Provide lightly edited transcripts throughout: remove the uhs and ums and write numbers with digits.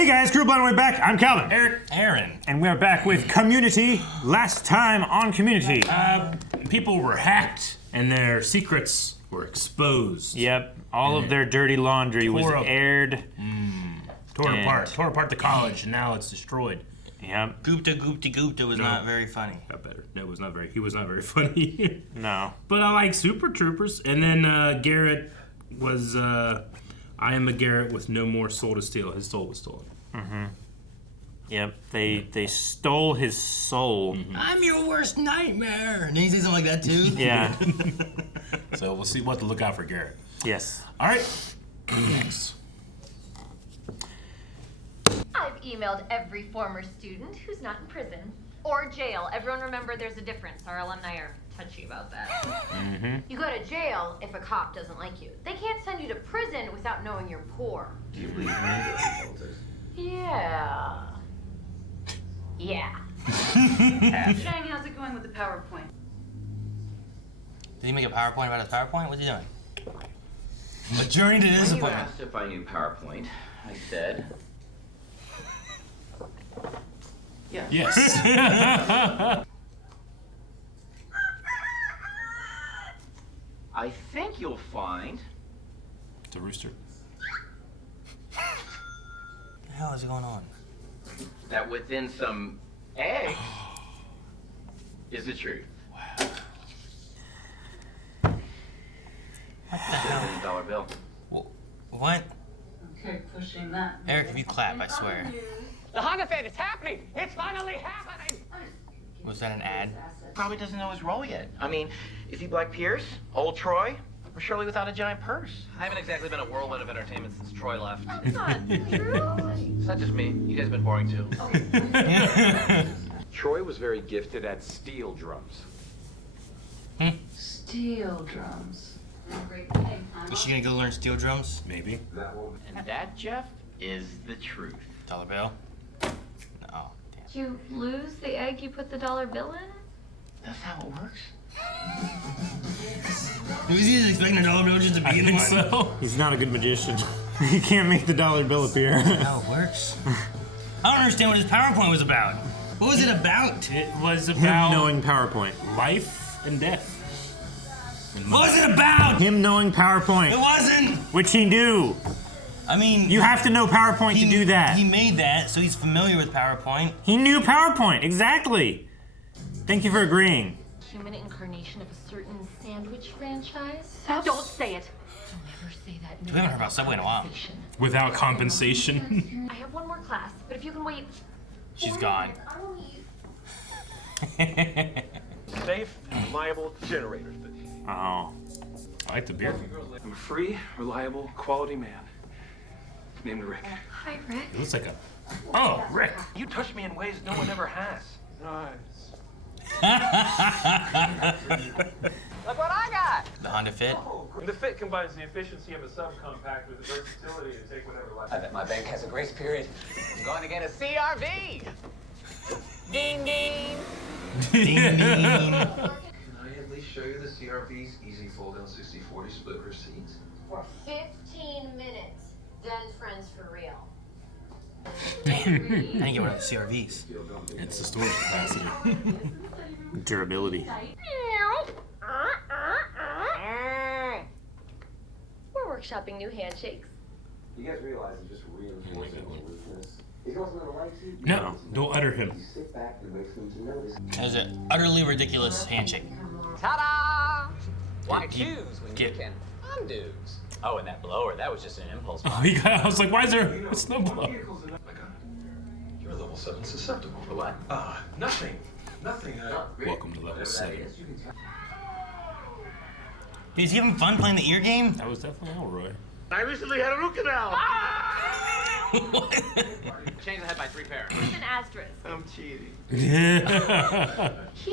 Hey guys, Crew Blind Way back. I'm Calvin. Eric. Aaron. And we're back with Community. Last time on Community. People were hacked and their secrets were exposed. Yep, all of their dirty laundry was aired. Tore apart the college, and now it's destroyed. Yep. Gupta was not very funny. Got better. No, he was not very funny. No. But I like Super Troopers. And then Garrett was, I am a Garrett with no more soul to steal. His soul was stolen. Mm-hmm. Yep, they stole his soul. Mm-hmm. I'm your worst nightmare. Did he say something like that too? Yeah. So we'll see what to look out for Garrett. Yes. All right. Next. I've emailed every former student who's not in prison or jail. Everyone remember there's a difference. Our alumni are touchy about that. Mm-hmm. You go to jail if a cop doesn't like you. They can't send you to prison without knowing you're poor. Do you believe me? Yeah. Yeah. Shang, how's it going with the PowerPoint? Did he make a PowerPoint about his PowerPoint? What's he doing? A journey to When you disappointment. asked if I knew PowerPoint, I said, Yes. I think you'll find It's a rooster. What the hell is going on? that within some eggs is the truth. What the hell? $1 bill. What? Okay, pushing that. Eric, if you clap, I swear. The Honda Fed, it's happening! It's finally happening! Was that an ad? Probably doesn't know his role yet. I mean, is he Black Pierce, Old Troy, or Shirley without a giant purse? I haven't exactly been a whirlwind of entertainment since Troy left. That's not true. It's not just me. You guys have been boring too. Troy was very gifted at steel drums. Steel drums. Is she gonna go learn steel drums? Maybe. And that, Jeff, is the truth. $1 bill? No. Damn. Did you lose the egg you put the $1 bill in? That's how it works. Was he just expecting a $1 bill just to be I in think one? so. He's not a good magician. He can't make the $1 bill appear. How it works? I don't understand what his PowerPoint was about. What was it about? It was Him about knowing PowerPoint. life and death. What was it about? Him knowing PowerPoint. It wasn't. Which he knew. I mean, You have to know PowerPoint to do that. He made that, so he's familiar with PowerPoint. He knew PowerPoint, exactly. Thank you for agreeing. Human incarnation of a certain sandwich franchise? Don't say it. Don't ever say that. We haven't heard about Subway in a while. Without compensation. I have one more class, but if you can wait. She's gone. I will leave. Safe and reliable generators. Oh. I like the beer. I'm a free, reliable, quality man. Named Rick. Hi, Rick. It looks like a... Oh, Rick. You touch me in ways no one ever has. Nice. Look what I got! The Honda Fit. The Fit combines the efficiency of a subcompact with the versatility to take whatever life. I bet my bank has a grace period. I'm going to get a CRV! Ding ding! Ding ding. Can I at least show you the CRV's easy fold-down 60/40 split rear seats? For 15 minutes. Then friends for real. I didn't get one of the CRVs. It's the storage capacity. Durability. We're workshopping new handshakes. You guys realize it's just reinforcing weakness. If you want to like you, No, don't utter him. you sit back and wait for him to notice. That was an utterly ridiculous handshake. Ta-da! Why You choose when you get- can undo? Oh, and that blower, that was just an impulse buy. Oh, he got, I was like, why is there a snowblower? I got it. You're level 7 susceptible. For what? Nothing. Nothing. Welcome to level 7. Dude, is he having fun playing the ear game? That was definitely Elroy. I recently had a root canal. Change the head by 3 pairs. With an asterisk. I'm cheating. He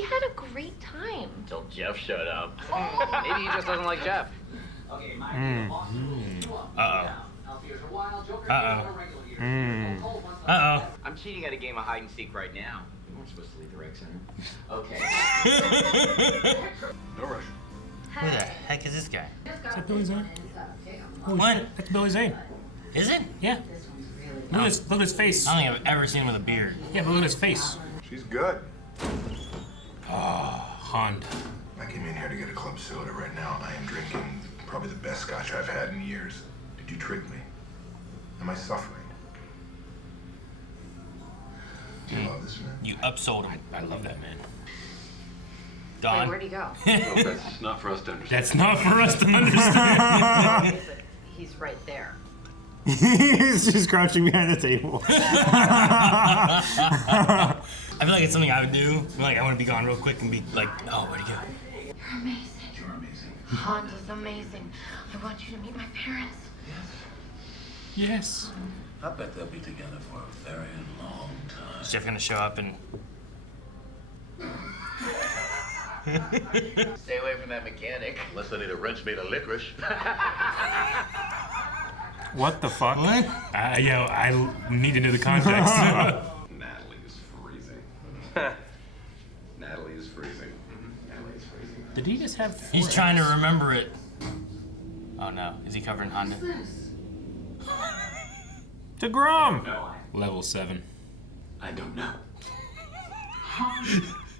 had a great time. Until Jeff showed up. Maybe he just doesn't like Jeff. Uh-oh. Uh-oh. I'm cheating at a game of hide and seek right now. We weren't supposed to leave the rec center. Okay. No rush. Who the heck is this guy? Is that Billy Zane? Holy What? shit, that's Billy Zane. Is it? Yeah. Look at his face. I don't think I've ever seen him with a beard. Yeah, but look at his face. She's good. Honda. I came in here to get a club soda. Right now, I am drinking probably the best scotch I've had in years. Did you trick me? Am I suffering? Do you love this man? You upsold him. I love that man. Don. Wait, where'd he go? No, that's not for us to understand. That's not for us to understand. He's right there. He's just crouching behind the table. I feel like it's something I would do. Like I want to be gone real quick and be like, oh, where'd he go? You're amazing. You're amazing. Honda's amazing. I want you to meet my parents. Yes. I bet they'll be together for a very long time. Is Jeff gonna show up and? Stay away from that mechanic. Unless I need a wrench made of licorice. What the fuck? What? I need to know the context. Natalie is freezing. Natalie is freezing. Natalie is freezing. Did he just have? He's trying to remember it. Oh no, is he covering Honda? DeGrom. No, Level 7. I don't know.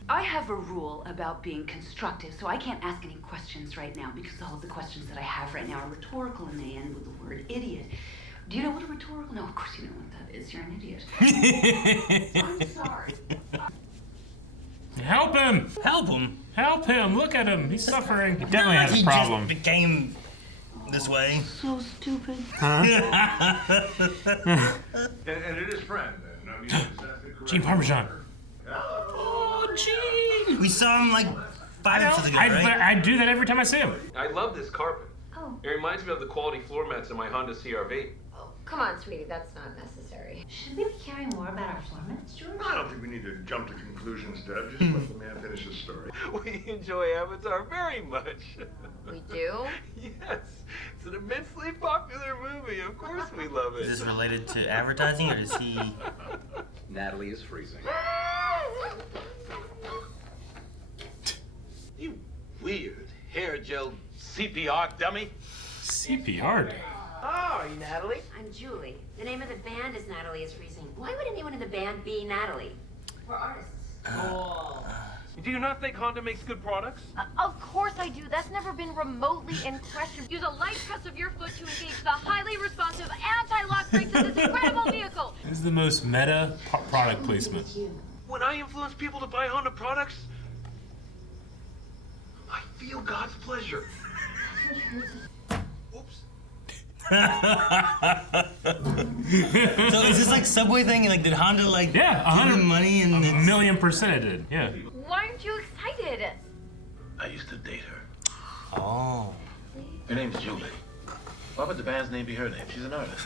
I have a rule about being constructive, so I can't ask any questions right now because all of the questions that I have right now are rhetorical and they end with the word idiot. Do you know what a rhetorical? No, of course you know what that is. You're an idiot. I'm sorry. Help him! Help him. Help him! Look at him. He's suffering. He definitely has He a problem. just became this way. So stupid. And it is friend, then. I mean, Gene Parmesan. Oh, Gene! We saw him like 5 episodes ago, right? I do that every time I see him. I love this carpet. Oh. It reminds me of the quality floor mats in my Honda CRV. Oh, come on, sweetie. That's not necessary. Should we be caring more about our floor mats, George? I don't think we need to jump to conclusions, Deb. Just let the man finish his story. We enjoy Avatar very much. We do? Yes. It's an immensely popular movie. Of course we love it. Is this related to advertising, or is he? Natalie is freezing. You weird hair gel CPR dummy. CPR. Oh, are you Natalie? I'm Julie. The name of the band is Natalie is Freezing. Why would anyone in the band be Natalie? We're artists. Do you not think Honda makes good products? Of course I do. That's never been remotely in question. Use a light press of your foot to engage the highly responsive anti-lock brakes of this incredible vehicle. This is the most meta product placement. When I influence people to buy Honda products, I feel God's pleasure. Oops. So is this like Subway thing? Like, did Honda like Yeah, give 100 him money and A million% it did. Yeah. Why aren't you excited? I used to date her. Oh. Her name's Julie. Why would the band's name be her name? She's an artist.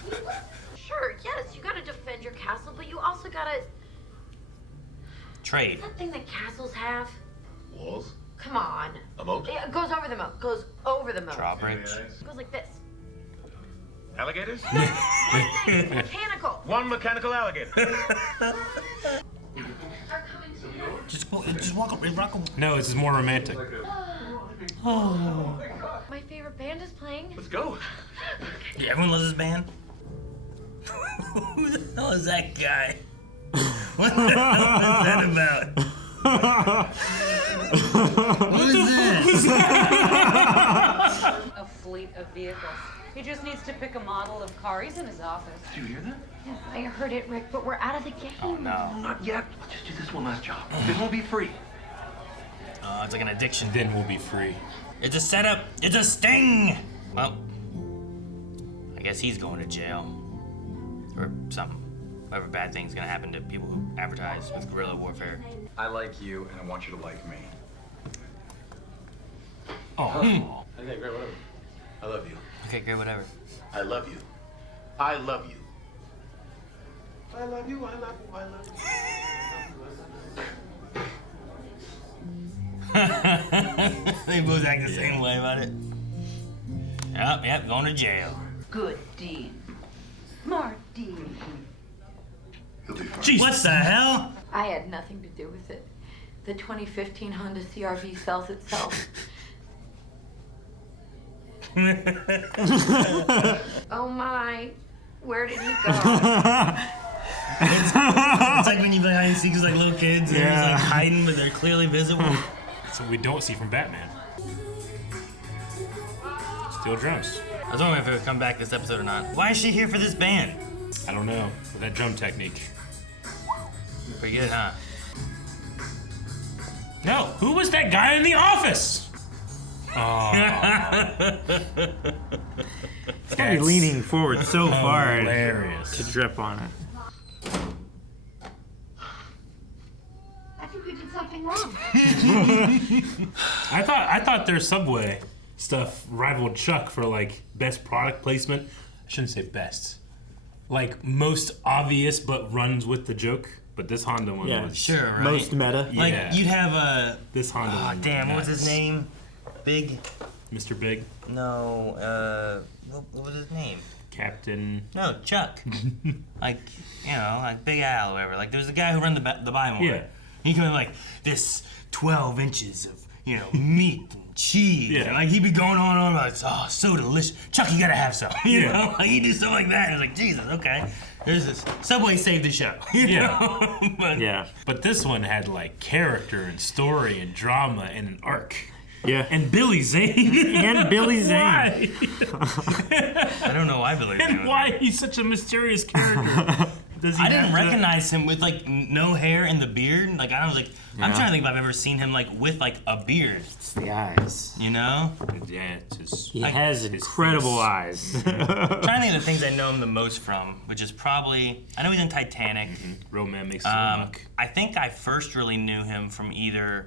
Sure, yes, you gotta defend your castle, but you also gotta... Trade. That thing that castles have? Walls? Come on. A moat? It goes over the moat. Goes over the moat. Drawbridge. It goes like this. Alligators? It's mechanical. One mechanical alligator. Just walk up, rock up. No, this is more romantic. My favorite band is playing. Let's go. Yeah, everyone loves this band. Who the hell is that guy? What the hell is that about? What is that? A fleet of vehicles. He just needs to pick a model of car. He's in his office. Did you hear that? Yes, I heard it, Rick, but we're out of the game. Oh no. Not yet. Let's just do this one last job. Then we'll be free. It's like an addiction. Then we'll be free. It's a setup. It's a sting. Well, I guess he's going to jail. Or something. Whatever bad thing's gonna happen to people who advertise with guerrilla warfare. I like you, and I want you to like me. Oh. Okay, great, whatever. I love you. Okay, great, whatever. I love you. I love you. I love you, I love you, I love you. They both act the same way about it. Yep, going to jail. Good Dean. Smart Dean. He'll be fine. Jesus. What the hell? I had nothing to do with it. The 2015 Honda CRV sells itself. Oh my. Where did he go? It's like when you play hide and seek with like little kids and they're just like hiding, but they're clearly visible. That's what we don't see from Batman. Steel drums. I was wondering if it would come back this episode or not. Why is she here for this band? I don't know. With that drum technique. Pretty good, huh? No, who was that guy in the office? Oh. It's gotta be leaning forward so far hilarious. to drip on it. I think we did something wrong. I thought their Subway stuff rivaled Chuck for like best product placement. I shouldn't say best. Like most obvious but runs with the joke. But this Honda one was sure, right? Most meta. Like you'd have this Honda one. Damn, what was his name? Big? Mr. Big? No, what was his name? Captain. No, Chuck. Like, you know, like Big Al or whatever. Like, there's a guy who ran the buy more. Yeah. He come in like, this 12 inches of, you know, meat and cheese. Yeah. And like, he'd be going on and on like, oh, so delicious. Chuck, you gotta have some. You know? Like, he'd do stuff like that. And it's like, Jesus, okay. There's this. Subway saved the show. You know? But this one had like character and story and drama and an arc. Yeah. And Billy Zane. And Billy Zane. Why? I don't know why Billy Zane. And why he's such a mysterious character. I didn't recognize him with like no hair and the beard. Like I was like, I'm trying to think if I've ever seen him like with like a beard. It's the eyes. You know? Yeah, it's his. He has incredible eyes. I'm trying to think of the things I know him the most from, which is probably I know he's in Titanic. Roman makes his luck. I think I first really knew him from either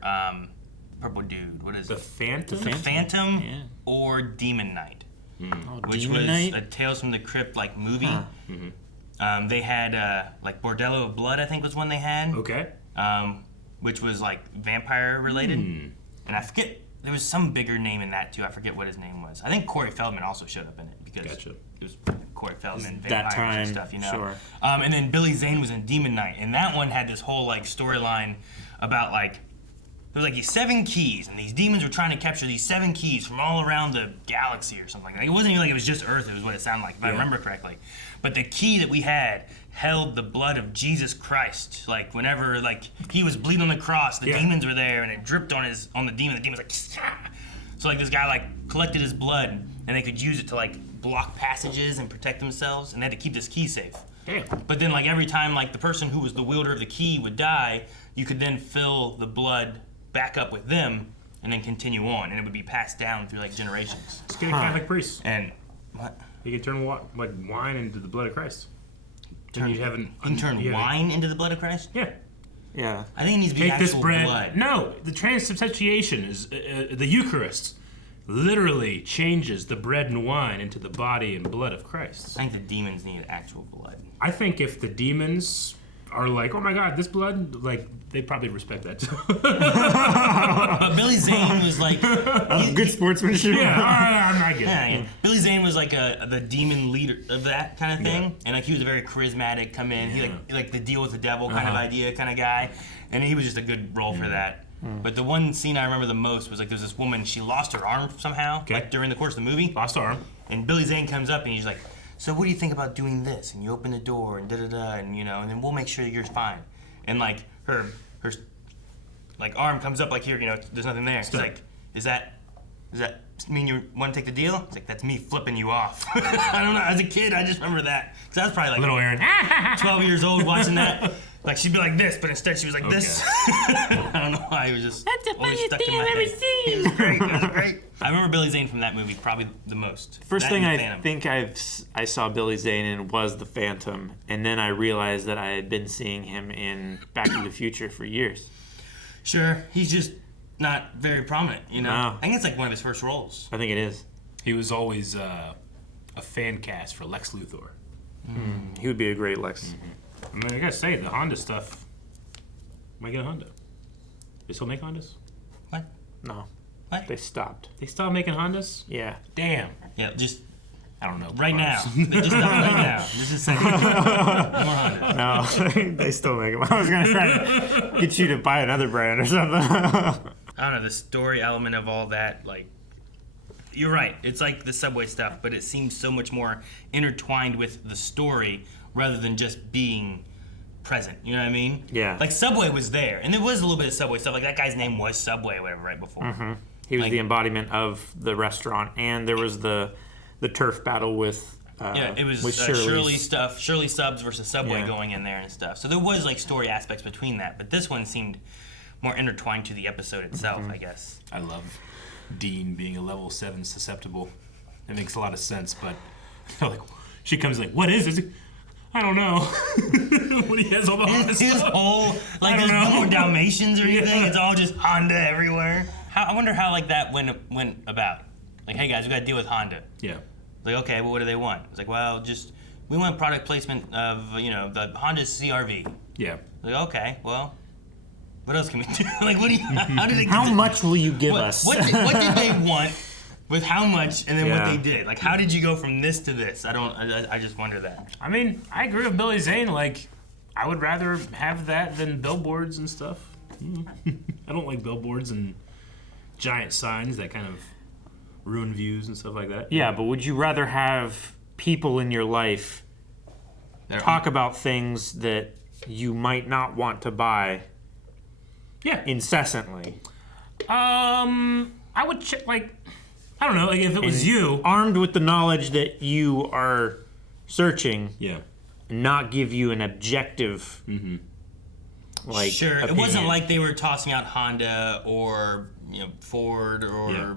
Purple Dude. What is The it? Phantom? The Phantom or Demon Knight. Which Demon was Knight? a Tales from the Crypt like movie. Huh. They had like Bordello of Blood, I think was one they had. Okay. Which was like vampire related. And I forget, there was some bigger name in that too. I forget what his name was. I think Corey Feldman also showed up in it because it was Corey Feldman, that vampires time, and stuff, you know. sure. And then Billy Zane was in Demon Knight, and that one had this whole like storyline about like there was like these 7 keys, and these demons were trying to capture these 7 keys from all around the galaxy or something. Like, it wasn't even like it was just Earth, it was what it sounded like, if I remember correctly. But the key that we had held the blood of Jesus Christ. Like, whenever like he was bleeding on the cross, the demons were there, and it dripped on the demon. The demon was like, ah! So like this guy like collected his blood, and they could use it to like block passages and protect themselves, and they had to keep this key safe. Damn. But then like every time like the person who was the wielder of the key would die, you could then fill the blood back up with them and then continue on, and it would be passed down through like generations. Let's get a Catholic priest. And what? You can turn like wine into the blood of Christ. You can turn wine into the blood of Christ? Yeah. Yeah. I think it needs to be Take actual this bread. blood. No, the transubstantiation is the Eucharist. Literally changes the bread and wine into the body and blood of Christ. I think the demons need actual blood. I think if the demons are like, oh my God, this blood, like they probably respect that too. But Billy Zane was like good sportsmanship. Yeah, I'm not getting yeah. Billy Zane was like the demon leader of that kind of thing, and like he was a very charismatic, come in, he like the deal with the devil kind of idea kind of guy, and he was just a good role for that. But the one scene I remember the most was like there's this woman, she lost her arm somehow, like during the course of the movie. Lost her arm. And Billy Zane comes up and he's like, so what do you think about doing this? And you open the door and da-da-da, and you know, and then we'll make sure you're fine. And like her like arm comes up like here, you know, there's nothing there. She's like, does that mean you want to take the deal? It's like, that's me flipping you off. I don't know, as a kid, I just remember that. Cause I was probably like Little Aaron. 12 years old watching that. Like she'd be like this, but instead she was like this. I don't know why, it was just That's the always funniest stuck thing in my I've ever head. seen. It was great, it was great. I remember Billy Zane from that movie probably the most. First That thing and I Phantom. think I saw Billy Zane in was The Phantom, and then I realized that I had been seeing him in Back to the Future for years. Sure, he's just not very prominent, you know? No. I think it's like one of his first roles. I think it is. He was always a fan cast for Lex Luthor. He would be a great Lex. I mean, I gotta say, the Honda stuff. Might get a Honda. They still make Hondas? What? No. What? They stopped. They stopped making Hondas? Yeah. Damn. Yeah, just I don't know. right now. cars. They just stopped right now. Just a second. More Honda. No, they still make them. I was gonna try to get you to buy another brand or something. I don't know, the story element of all that, like, you're right. It's like the subway stuff, but it seems so much more intertwined with the story rather than just being present. You know what I mean? Yeah. Like Subway was there, and there was a little bit of Subway stuff. Like that guy's name was Subway or whatever right before. Mm-hmm. He was Like- the embodiment of the restaurant, and there was the turf battle with It was with Shirley stuff, Shirley Subs versus Subway Yeah. going in there and stuff. So there was like story aspects between that, but this one seemed more intertwined to the episode itself, Mm-hmm. I guess. I love Dean being a level 7 susceptible. It makes a lot of sense, but like she comes like, what is it? I don't know. When he has all the Honda His stuff. whole, like, I don't there's no know. more Dalmatians or anything. Yeah. It's all just Honda everywhere. I wonder how, like, that went about. Like, hey, guys, we got to deal with Honda. Yeah. Like, okay, well, what do they want? It's like, well, we want product placement of, the Honda CRV. Yeah. Like, okay, well, what else can we do? Like, what do you, how did it How much will you give us? What did they want with how much and then what Yeah. they did? Like, how did you go from this to this? I just wonder that. I mean, I agree with Billy Zane. Like, I would rather have that than billboards and stuff. I don't like billboards and giant signs that kind of ruin views and stuff like that. Yeah, but would you rather have people in your life talk about things that you might not want to buy incessantly? I would check, like, I don't know, like if it was And you. armed with the knowledge that you are searching, Yeah. not give you an objective, like, Sure, it opinion. wasn't like they were tossing out Honda or Ford or Yeah.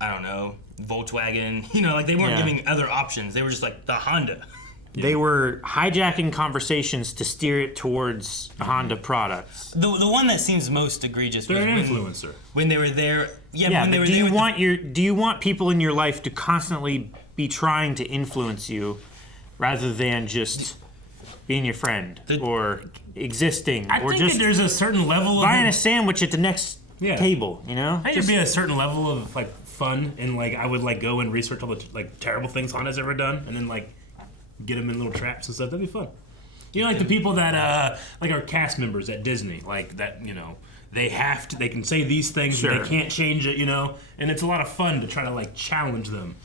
I don't know Volkswagen. Like they weren't Yeah. giving other options. They were just like the Honda. They were hijacking conversations to steer it towards Honda products. The one that seems most egregious was They're an when, influencer. when they were there. Yeah, Yeah, when they but were do there. do you want people in your life to constantly be trying to influence you, rather than just being your friend or existing, I or think just there's a certain level of buying a sandwich at the next table? You know, I think Just- there'd be a certain level of like fun, and like I would like go and research all the like terrible things Honda's ever done, and then like get them in little traps and stuff. That'd be fun. Like the people that like are cast members at Disney, like that. They have to. They can say these things, but Sure. they can't change it. And it's a lot of fun to try to like challenge them.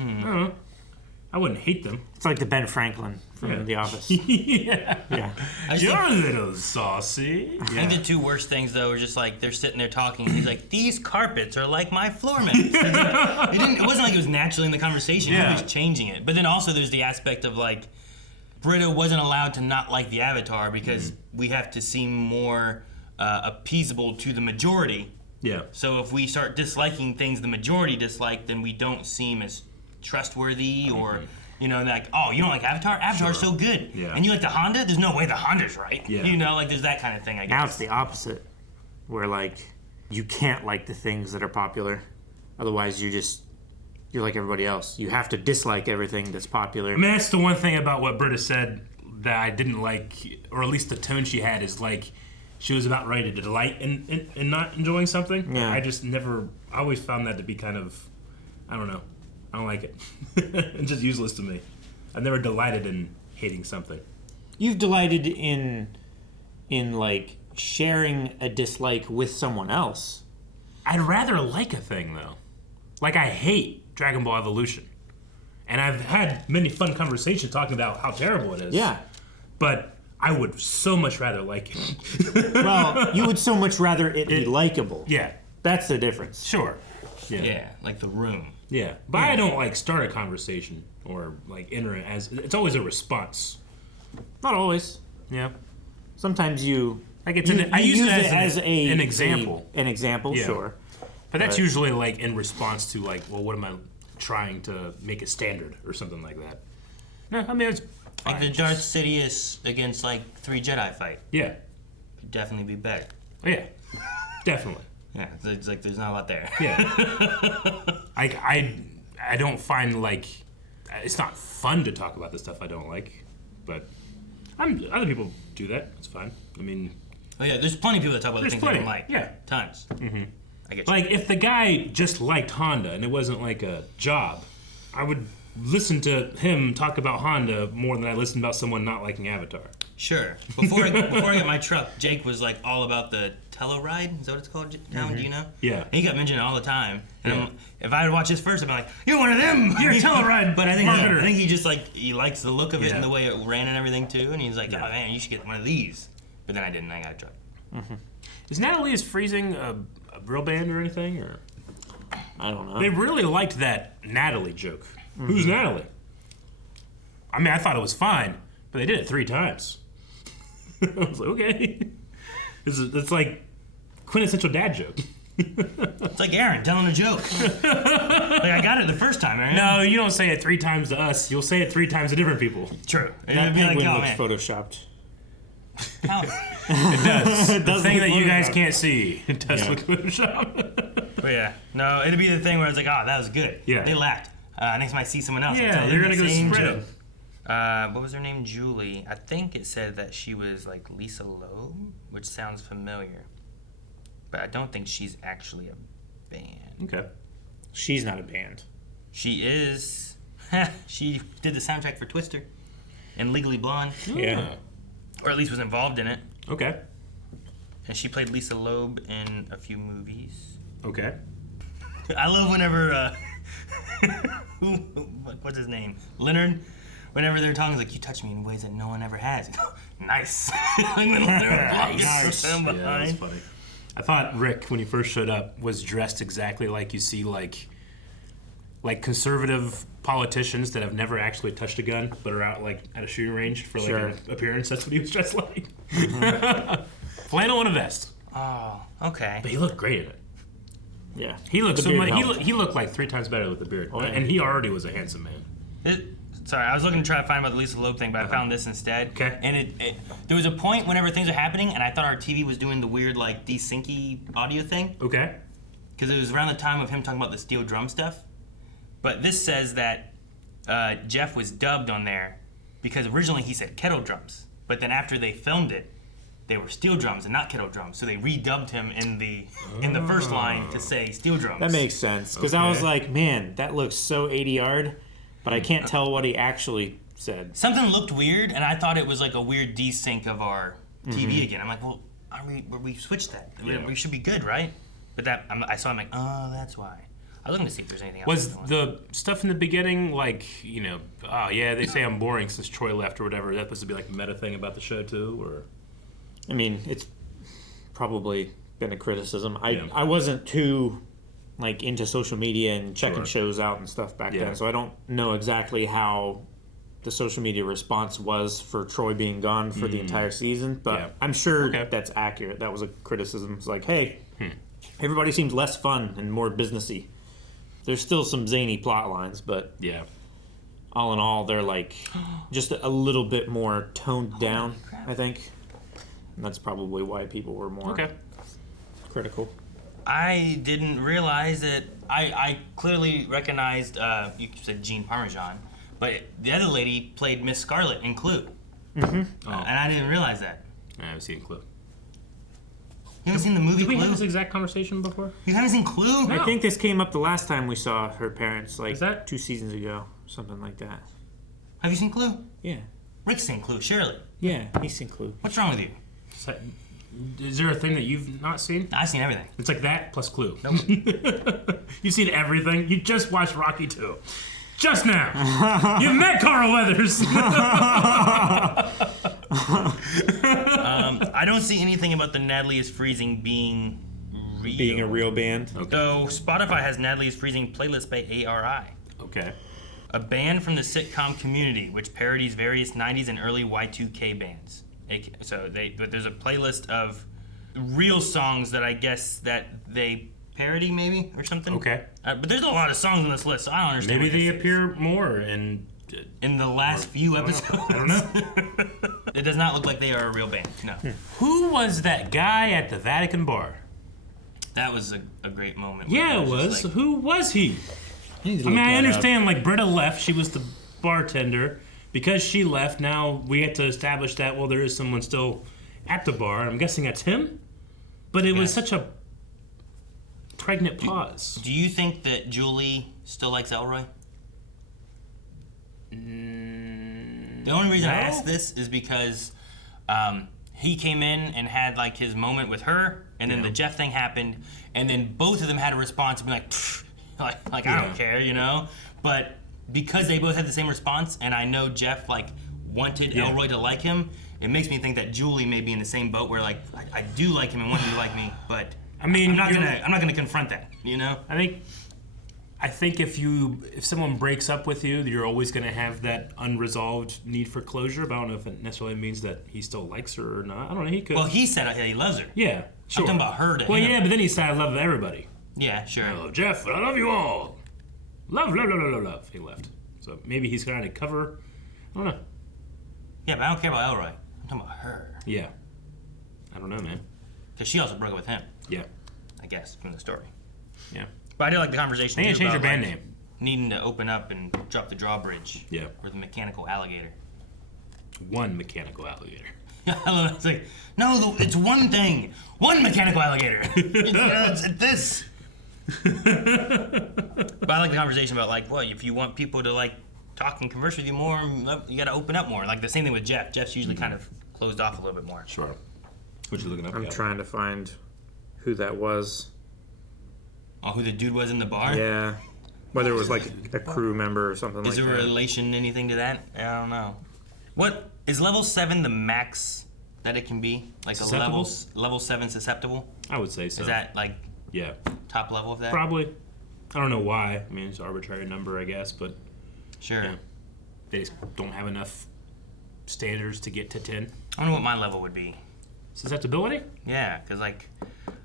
I don't know. I wouldn't hate them. It's like the Ben Franklin from The Office. Yeah. Yeah. You're a little saucy. I think the two worst things though are just like they're sitting there talking. And he's like, "These carpets are like my floor mats." It wasn't like it was naturally in the conversation. Yeah. He was changing it. But then also there's the aspect of like Britta wasn't allowed to not like the Avatar because we have to seem more appeasable to the majority. Yeah. So if we start disliking things the majority dislike, then we don't seem as trustworthy or. Like, oh, you don't like Avatar? Avatar's so good. Yeah. And you like the Honda? There's no way the Honda's right. Yeah. Like there's that kind of thing, I guess. Now it's the opposite, where like you can't like the things that are popular, otherwise you're like everybody else. You have to dislike everything that's popular. I mean, that's the one thing about what Britta said that I didn't like, or at least the tone she had is like she was about ready to delight in not enjoying something. Yeah. I always found that to be kind of, I don't know. I don't like it. It's just useless to me. I've never delighted in hating something. You've delighted in like sharing a dislike with someone else. I'd rather like a thing though. Like I hate Dragon Ball Evolution. And I've had many fun conversations talking about how terrible it is. Yeah. But I would so much rather like it. Well, you would so much rather it be likable. Yeah. That's the difference. Sure. Yeah, like The Room. Yeah, but I don't like start a conversation or like enter it as it's always a response. Not always. Yeah, sometimes you like it's I use it as an example. An example, Yeah. sure. But that's usually like in response to like, well, what am I trying to make a standard or something like that? No, I mean it's Like the Darth Sidious against like 3 Jedi fight. Yeah, Could definitely be better. yeah, definitely. Yeah, it's like there's not a lot there. Yeah, I don't find like it's not fun to talk about the stuff I don't like, but other people do that. It's fine. I mean, Oh yeah, there's plenty of people that talk about the There's things they don't plenty, like. yeah. Tons. Mm-hmm. I get you. like if the guy just liked Honda and it wasn't like a job, I would listen to him talk about Honda more than I listen about someone not liking Avatar. Sure. Before I got my truck, Jake was like all about the Telluride. Is that what it's called, Talon? Do you know? Yeah. And he got mentioned all the time. And if I would watch this first, I'd be like, "You're one of them. You're a Telluride." But I think he just he likes the look of it and the way it ran and everything too. And he's like, "Oh man, you should get one of these." But then I didn't. I got to try. Is Natalie is Freezing a real band or anything? Or I don't know. they really liked that Natalie joke. Who's Natalie? I mean, I thought it was fine, but they did it 3 times. I was like, okay. It's like quintessential dad joke. It's like Aaron telling a joke. I got it the first time, Aaron. No, you don't say it 3 times to us. You'll say it 3 times to different people. True. That penguin looks photoshopped. It does. The thing that you guys can't see. It does look photoshopped. But yeah, no, it'd be the thing where it's like, oh, that was good. Yeah. They laughed. Next time I see someone else, Yeah, you're gonna go spread it. What was her name? Julie. I think it said that she was like Lisa Loeb, which sounds familiar. But I don't think she's actually a band. Okay. She's not a band. She is. She did the soundtrack for Twister and Legally Blonde. Yeah. Or at least was involved in it. Okay. And she played Lisa Loeb in a few movies. Okay. I love whenever, what's his name? Leonard. Whenever they're talking, like, you touch me in ways that no one ever has. Nice. Like when Leonard blocks him behind. Yeah, that's funny. I thought Rick, when he first showed up, was dressed exactly like you see, like conservative politicians that have never actually touched a gun, but are out like at a shooting range for like an appearance. That's what he was dressed like. Flannel and a vest. Oh, okay. But he looked great in it. Yeah. He looked so much. He looked like 3 times better with the beard, and he already was a handsome man. Sorry, I was looking to try to find about the Lisa Loeb thing, but I found this instead. Okay. And there was a point whenever things are happening, and I thought our TV was doing the weird, like, desyncy audio thing. Okay. Because it was around the time of him talking about the steel drum stuff. But this says that Jeff was dubbed on there because originally he said kettle drums. But then after they filmed it, they were steel drums and not kettle drums. So they redubbed him in the first line to say steel drums. That makes sense. Because I was like, man, that looks so 80-yard. But I can't tell what he actually said. Something looked weird, and I thought it was like a weird desync of our TV again. I'm like, well, we switched that. We should be good, right? But I saw. I'm like, oh, that's why. I was looking to see if there's anything else. Was the stuff in the beginning like, oh yeah, they say I'm boring since Troy left or whatever? That supposed to be like a meta thing about the show too, or? I mean, it's probably been a criticism. I wasn't too like into social media and checking shows out and stuff back then, so I don't know exactly how the social media response was for Troy being gone for the entire season, but I'm sure that's accurate. That was a criticism. It's like, hey, everybody seems less fun and more businessy. There's still some zany plot lines, but all in all, they're like just a little bit more toned down, I think. And that's probably why people were more critical. I didn't realize that. I clearly recognized, you said Jean Parmesan, but the other lady played Miss Scarlet in Clue. And I didn't realize that. I haven't seen Clue. You haven't seen the movie Did we Clue? have this exact conversation before? You haven't seen Clue? I think this came up the last time we saw her parents, like Is that 2 seasons ago, something like that. Have you seen Clue? Yeah. Rick's seen Clue, surely. Yeah, he's seen Clue. What's wrong with you? Is there a thing that you've not seen? I've seen everything. It's like that plus Clue. Nope. You've seen everything. You just watched Rocky 2. Just now. You've met Carl Weathers. I don't see anything about the Natalie is Freezing being real. Being a real band. Though Spotify has Natalie is Freezing playlist by ARI. Okay. A band from the sitcom community which parodies various 90s and early Y2K bands. But there's a playlist of real songs that I guess that they parody maybe or something. Okay. But there's a lot of songs on this list, so I don't understand. Maybe they what this appear more in the last few episodes. I don't know. It does not look like they are a real band. No. Who was that guy at the Vatican bar? That was a great moment. Yeah, it was. Like, who was he? I understand, like, Britta left. She was the bartender. Because she left, now we had to establish that, well, there is someone still at the bar. I'm guessing that's him? But it was such a pregnant pause. Do you think that Julie still likes Elroy? The only reason I ask this is because he came in and had, like, his moment with her, and then the Jeff thing happened, and then both of them had a response and be like, I don't care, you know? But because they both had the same response, and I know Jeff like wanted Elroy to like him, it makes me think that Julie may be in the same boat where like I do like him and want him to like me, but I mean I'm not gonna confront that, you know? I think if someone breaks up with you, you're always gonna have that unresolved need for closure. But I don't know if it necessarily means that he still likes her or not. I don't know. He could. Well, he said he loves her. Yeah, sure. I'm talking about her to him. Well, yeah, but then he said I love everybody. Yeah, sure. I love Jeff, but I love you all. Love, love, love, love, love. He left. So maybe he's trying to cover. I don't know. Yeah, but I don't care about Elroy. I'm talking about her. Yeah. I don't know, man. Because she also broke up with him. Yeah. I guess, from the story. Yeah. But I did like the conversation. They need to change about, their band like, name. Needing to open up and drop the drawbridge. Yeah. Or the mechanical alligator. One mechanical alligator. I love it. It's like, no, it's one thing. One mechanical alligator. it's this. But I like the conversation about like, if you want people to like talk and converse with you more, you got to open up more. Like the same thing with Jeff. Jeff's usually kind of closed off a little bit more. Sure. What you looking up? I'm trying to find who that was. Oh, who the dude was in the bar? Yeah. Whether it was like a crew member or something like that. Is there a relation, anything to that? I don't know. What is level 7 the max that it can be? Like a level 7 susceptible? I would say so. Is that like yeah top level of that? Probably. I don't know why. I mean, it's an arbitrary number, I guess, but sure. Yeah. They just don't have enough standards to get to 10. I don't know what my level would be. Susceptibility? Yeah, because like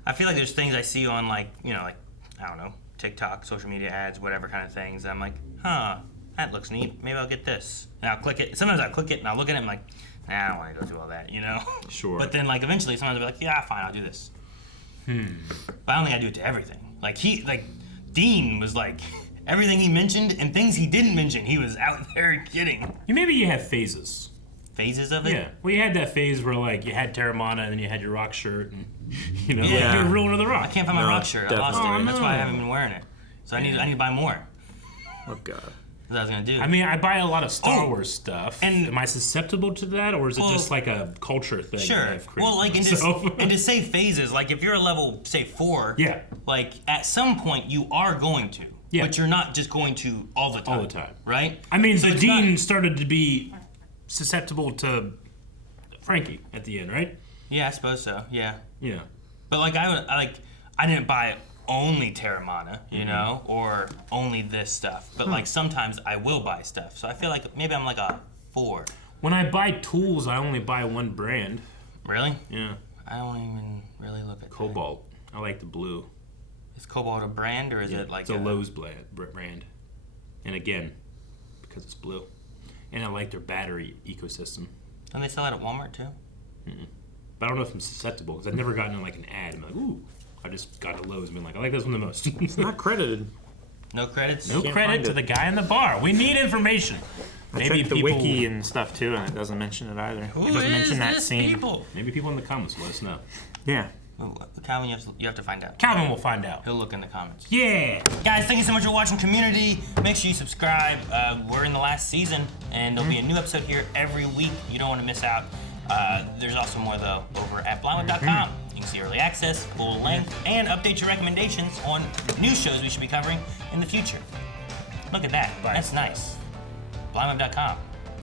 I feel like there's things I see on like I don't know, TikTok, social media ads, whatever kind of things. I'm like, that looks neat. Maybe I'll get this. And I'll click it. Sometimes I'll click it and I'll look at it and I'm like, I don't want to go through all that, you know? Sure. But then like eventually sometimes I'll be like, yeah, fine, I'll do this. But I don't think I do it to everything. Like Dean was like, everything he mentioned and things he didn't mention, he was out there getting. Maybe you have phases. Phases of it? Yeah. Well, you had that phase where like you had Terramana and then you had your rock shirt and like Yeah. you were rolling to the rock. I can't find my rock shirt. I lost it. Oh, That's why I haven't been wearing it. So I need to buy more. Oh God. That's what I was gonna do. I mean, I buy a lot of Star Wars stuff. And am I susceptible to that, or is it just like a culture thing? Sure. That I've created Well, like, and to say phases, like if you're a level, say 4, yeah, like at some point you are going to, but you're not just going to all the time. All the time, right? I mean, so the Dean started to be susceptible to Frankie at the end, right? Yeah, I suppose so. Yeah. Yeah. But like I didn't buy only Terramana, you know, or only this stuff. But like sometimes I will buy stuff. So I feel like maybe I'm like a 4. When I buy tools, I only buy one brand. Really? Yeah. I don't even really look at Cobalt. I like the blue. Is Cobalt a brand or is it like it's a Lowe's brand? And again, because it's blue. And I like their battery ecosystem. Don't they sell it at Walmart too? But I don't know if I'm susceptible because I've never gotten like an ad. I'm like, ooh. I just got to Lowe's and been like, I like this one the most. It's not credited. No credits? No credit to the guy in the bar. We need information. Maybe the wiki and stuff too, and it doesn't mention it either. Who it doesn't is mention that this scene. people? Maybe people in the comments will let us know. Yeah. Calvin, you have to find out. Calvin will find out. He'll look in the comments. Yeah. Guys, thank you so much for watching Community. Make sure you subscribe. We're in the last season, and there'll be a new episode here every week. You don't want to miss out. There's also more, though, over at blindweb.com. You can see early access, full length, and update your recommendations on new shows we should be covering in the future. Look at that. That's nice. blindweb.com.